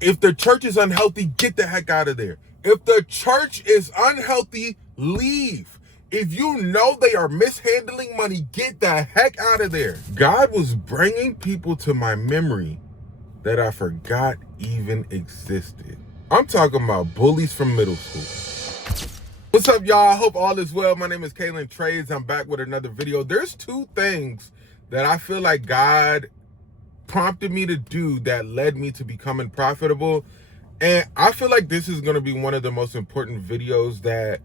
If the church is unhealthy, get the heck out of there. If the church is unhealthy, leave. If you know they are mishandling money, get the heck out of there. God was bringing people to my memory that I forgot even existed. I'm talking about bullies from middle school. What's up, y'all? I hope all is well. My name is Kalin Trades. I'm back with another video. There's two things that I feel like God prompted me to do that led me to becoming profitable. And I feel like this is going to be one of the most important videos that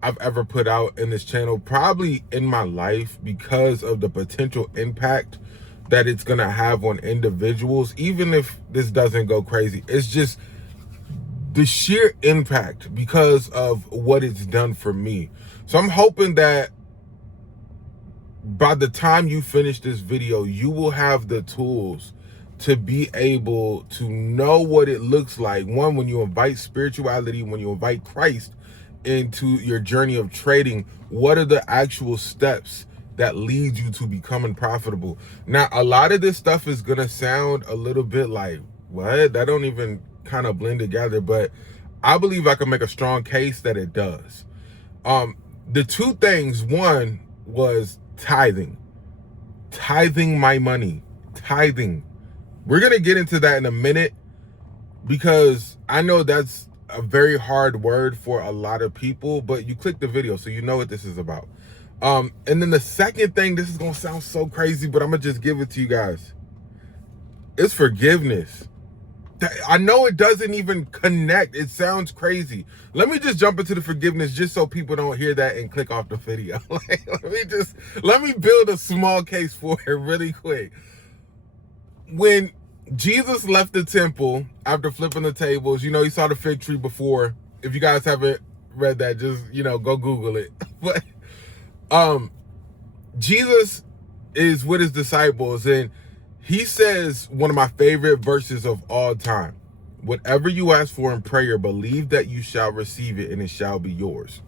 I've ever put out in this channel, probably in my life, because of the potential impact that it's going to have on individuals. Even if this doesn't go crazy, it's just the sheer impact because of what it's done for me. So I'm hoping that by the time you finish this video, you will have the tools to be able to know what it looks like. One, when you invite spirituality, when you invite Christ into your journey of trading, what are the actual steps that lead you to becoming profitable? Now, a lot of this stuff is gonna sound a little bit like, what? That don't even kind of blend together, but I believe I can make a strong case that it does. The two things, one was tithing my money, tithing. We're going to get into that in a minute, because I know that's a very hard word for a lot of people, but you click the video, so you know what this is about. And then the second thing, this is going to sound so crazy, but I'm going to just give it to you guys. It's forgiveness. I know it doesn't even connect. It sounds crazy. Let me just jump into the forgiveness just so people don't hear that and click off the video. Let me build a small case for it really quick. When Jesus left the temple after flipping the tables, he saw the fig tree before. If you guys haven't read that, just, go Google it. But Jesus is with his disciples, and he says one of my favorite verses of all time: whatever you ask for in prayer, believe that you shall receive it and it shall be yours.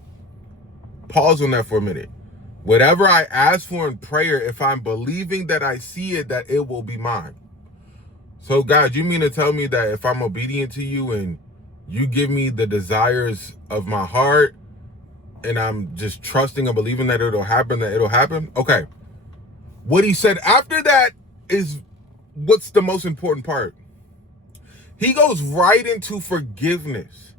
Pause on that for a minute. Whatever I ask for in prayer, if I'm believing that I see it, that it will be mine. So God, you mean to tell me that if I'm obedient to you and you give me the desires of my heart, and I'm just trusting and believing that it'll happen, Okay. What he said after that is what's the most important part. He goes right into forgiveness,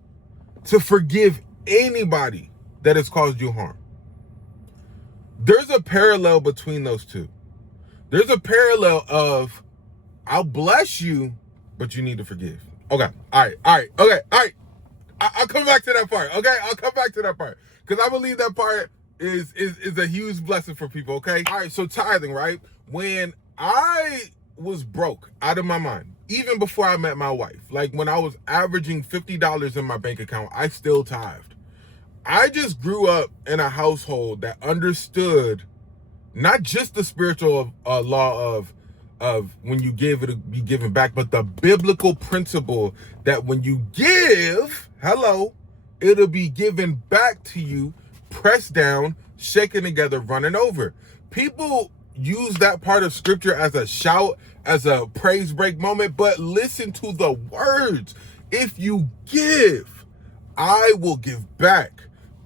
to forgive anybody that has caused you harm. There's a parallel between those two. There's a parallel of, I'll bless you, but you need to forgive. Okay. All right. I'll come back to that part. Okay. I'll come back to that part, because I believe that part is a huge blessing for people. Okay. All right. So tithing, right? When I was broke out of my mind, even before I met my wife, like when I was averaging $50 in my bank account, I still tithed. I just grew up in a household that understood not just the spiritual law of when you give, it'll be given back, but the biblical principle that when you give, it'll be given back to you, pressed down, shaken together, running over. People use that part of scripture as a shout, as a praise break moment, but listen to the words. If you give, I will give back,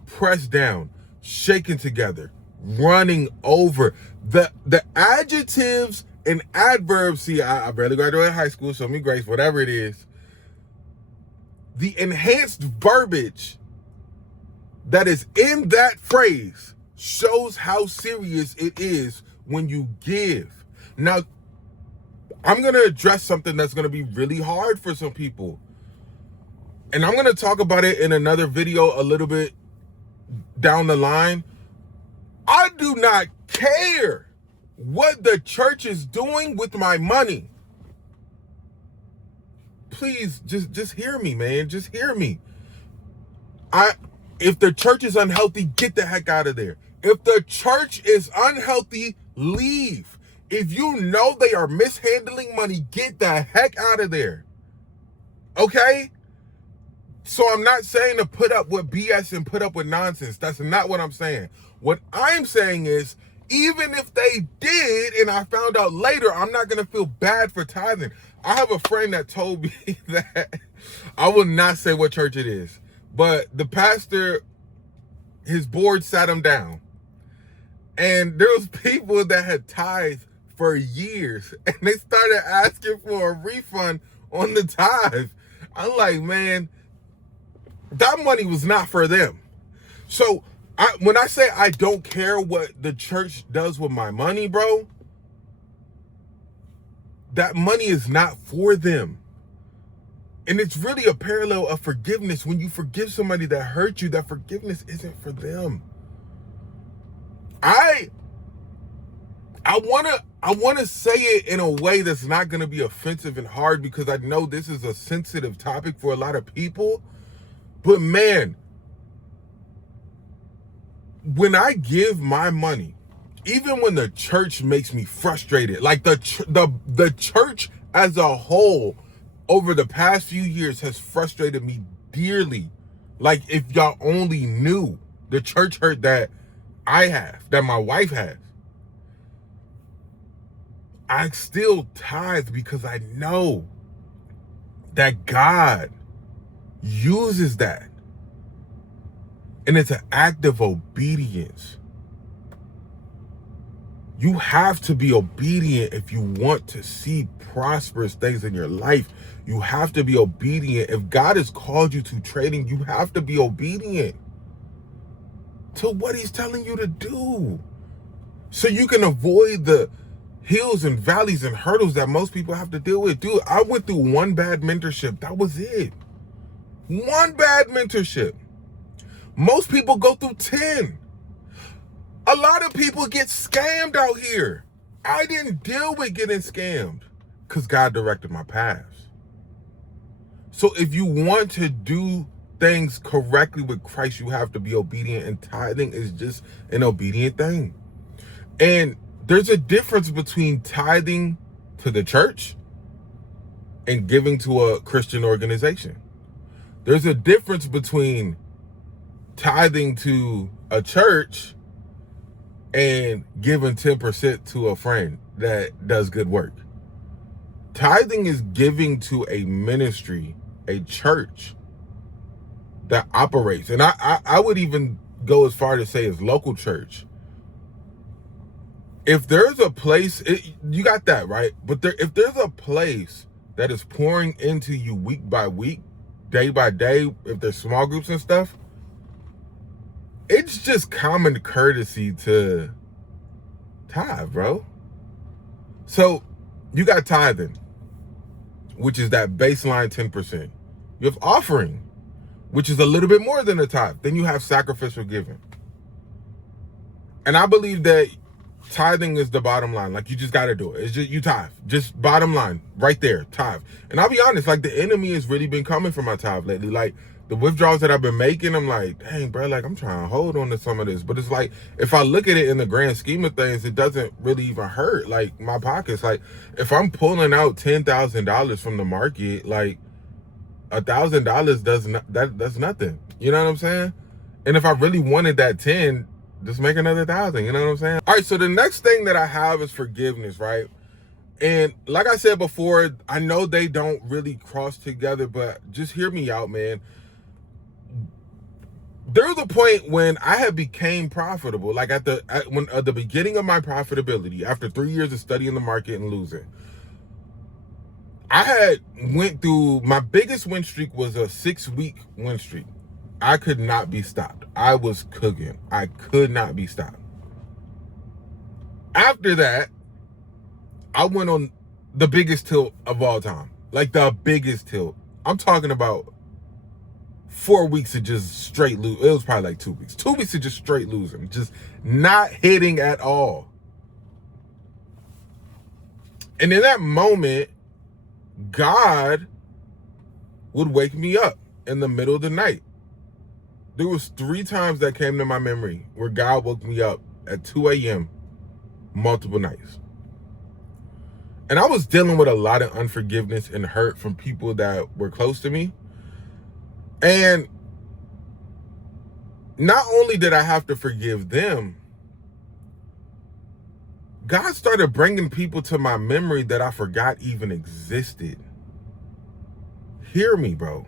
pressed down, shaken together, running over. The adjectives and adverbs, see, I barely graduated high school, show me grace, whatever it is. The enhanced verbiage that is in that phrase shows how serious it is when you give. Now, I'm going to address something that's going to be really hard for some people. And I'm going to talk about it in another video a little bit down the line. I do not care what the church is doing with my money. Please, just hear me, man. Just hear me. If the church is unhealthy, get the heck out of there. If the church is unhealthy, leave. If you know they are mishandling money, get the heck out of there. Okay? So I'm not saying to put up with BS and put up with nonsense. That's not what I'm saying. What I'm saying is, even if they did and I found out later, I'm not going to feel bad for tithing. I have a friend that told me that, I will not say what church it is, but the pastor, his board sat him down, and there was people that had tithed for years, and they started asking for a refund on the tithe. I'm like, man, that money was not for them. So when I say I don't care what the church does with my money, bro, that money is not for them. And it's really a parallel of forgiveness. When you forgive somebody that hurt you, that forgiveness isn't for them. I wanna say it in a way that's not gonna be offensive and hard, because I know this is a sensitive topic for a lot of people. But man, when I give my money, even when the church makes me frustrated, like the church as a whole over the past few years has frustrated me dearly. Like, if y'all only knew the church hurt that I have, that my wife has, I still tithe because I know that God uses that. And it's an act of obedience. You have to be obedient if you want to see prosperous things in your life. You have to be obedient. If God has called you to trading, you have to be obedient to what he's telling you to do, so you can avoid the hills and valleys and hurdles that most people have to deal with. Dude, I went through one bad mentorship. That was it. One bad mentorship. Most people go through 10. A lot of people get scammed out here. I didn't deal with getting scammed because God directed my paths. So if you want to do things correctly with Christ, you have to be obedient, and tithing is just an obedient thing. And there's a difference between tithing to the church and giving to a Christian organization. There's a difference between tithing to a church and giving 10% to a friend that does good work. Tithing is giving to a ministry, a church that operates. And I would even go as far to say as local church. If there's a place, you got that, right? But if there's a place that is pouring into you week by week, day by day, if there's small groups and stuff, it's just common courtesy to tithe, bro. So you got tithing, which is that baseline 10%. You have offering, which is a little bit more than a tithe. Then you have sacrificial giving. And I believe that tithing is the bottom line. Like, you just got to do it. It's just, you tithe. Just bottom line, right there, tithe. And I'll be honest, like, the enemy has really been coming for my tithe lately. Like, the withdrawals that I've been making, I'm like, dang, bro, like, I'm trying to hold on to some of this. But it's like, if I look at it in the grand scheme of things, it doesn't really even hurt, like, my pockets. Like, if I'm pulling out $10,000 from the market, like, $1,000 that's nothing. You know what I'm saying? And if I really wanted that 10, just make another 1,000. You know what I'm saying? All right, so the next thing that I have is forgiveness, right? And like I said before, I know they don't really cross together, but just hear me out, man. There was a point when I had became profitable, like at the beginning of my profitability, after 3 years of studying the market and losing. I had went through, my biggest win streak was a 6-week win streak. I could not be stopped. I was cooking. I could not be stopped. After that, I went on the biggest tilt of all time. Like, the biggest tilt. I'm talking about 4 weeks of just straight lose. It was probably like 2 weeks. 2 weeks of just straight losing. Just not hitting at all. And in that moment, God would wake me up in the middle of the night. There was 3 times that came to my memory where God woke me up at 2 a.m. multiple nights. And I was dealing with a lot of unforgiveness and hurt from people that were close to me. And not only did I have to forgive them, God started bringing people to my memory that I forgot even existed. Hear me, bro.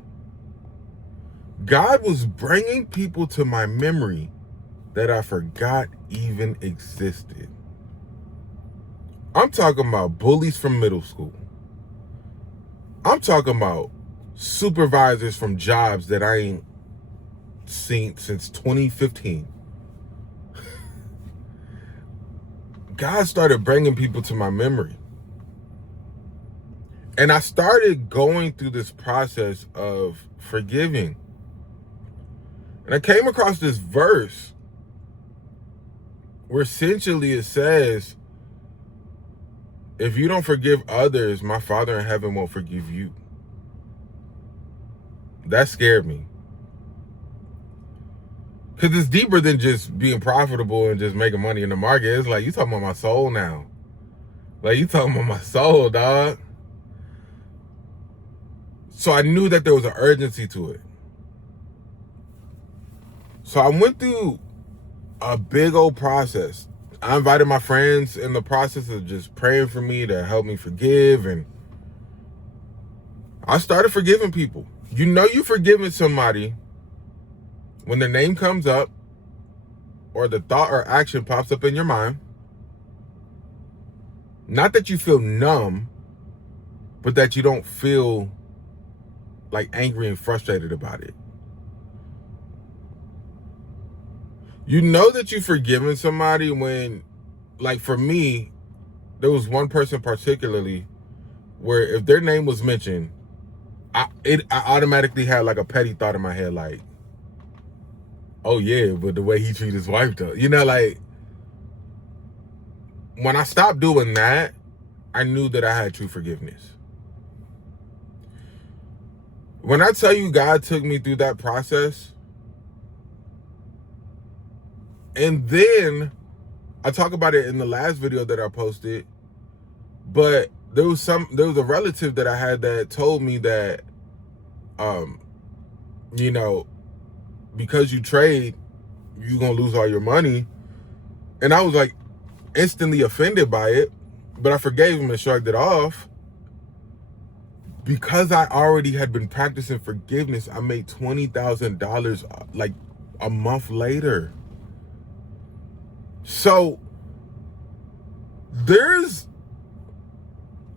God was bringing people to my memory that I forgot even existed. I'm talking about bullies from middle school. I'm talking about supervisors from jobs that I ain't seen since 2015. God started bringing people to my memory. And I started going through this process of forgiving. And I came across this verse where essentially it says, if you don't forgive others, my Father in heaven won't forgive you. That scared me. Because it's deeper than just being profitable and just making money in the market. It's like, you talking about my soul now. Like, you talking about my soul, dog. So I knew that there was an urgency to it. So I went through a big old process. I invited my friends in the process of just praying for me to help me forgive. And I started forgiving people. You know you're forgiving somebody when their name comes up or the thought or action pops up in your mind. Not that you feel numb, but that you don't feel like angry and frustrated about it. You know that you've forgiven somebody when, like for me, there was one person particularly where if their name was mentioned, I automatically had like a petty thought in my head, like, oh yeah, but the way he treated his wife though. You know, like, when I stopped doing that, I knew that I had true forgiveness. When I tell you God took me through that process, and then I talk about it in the last video that I posted, but there was a relative that I had that told me that, you know, because you trade, you're going to lose all your money. And I was like instantly offended by it, but I forgave him and shrugged it off. Because I already had been practicing forgiveness, I made $20,000 like a month later. So there's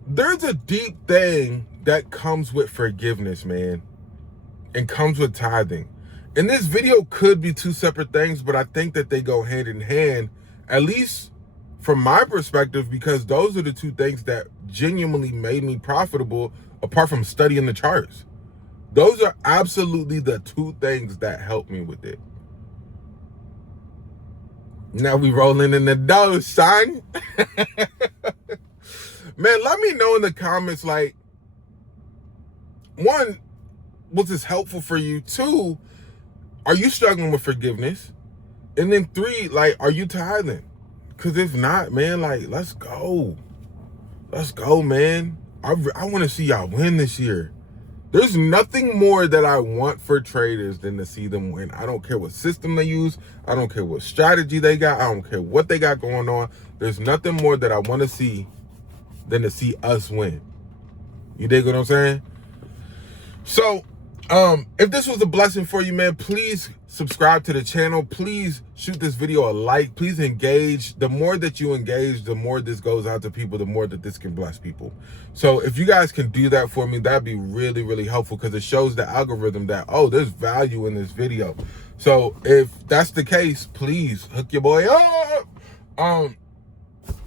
a deep thing that comes with forgiveness, man, and comes with tithing. And this video could be two separate things, but I think that they go hand in hand, at least from my perspective, because those are the two things that genuinely made me profitable apart from studying the charts. Those are absolutely the two things that helped me with it. Now we rolling in the dough, son. Man, let me know in the comments, like, one, was this helpful for you? Two, are you struggling with forgiveness? And then three, like, are you tithing? Because if not, man, like, let's go. Let's go, man. I want to see y'all win this year. There's nothing more that I want for traders than to see them win. I don't care what system they use. I don't care what strategy they got. I don't care what they got going on. There's nothing more that I want to see than to see us win. You dig what I'm saying? So, if this was a blessing for you, man, please subscribe to the channel. Please shoot this video a like. Please engage. The more that you engage, the more this goes out to people, the more that this can bless people. So if you guys can do that for me, that'd be really, really helpful, because it shows the algorithm that, oh, there's value in this video. So if that's the case, please hook your boy up.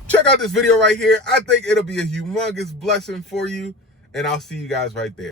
Check out this video right here. I think it'll be a humongous blessing for you, and I'll see you guys right there.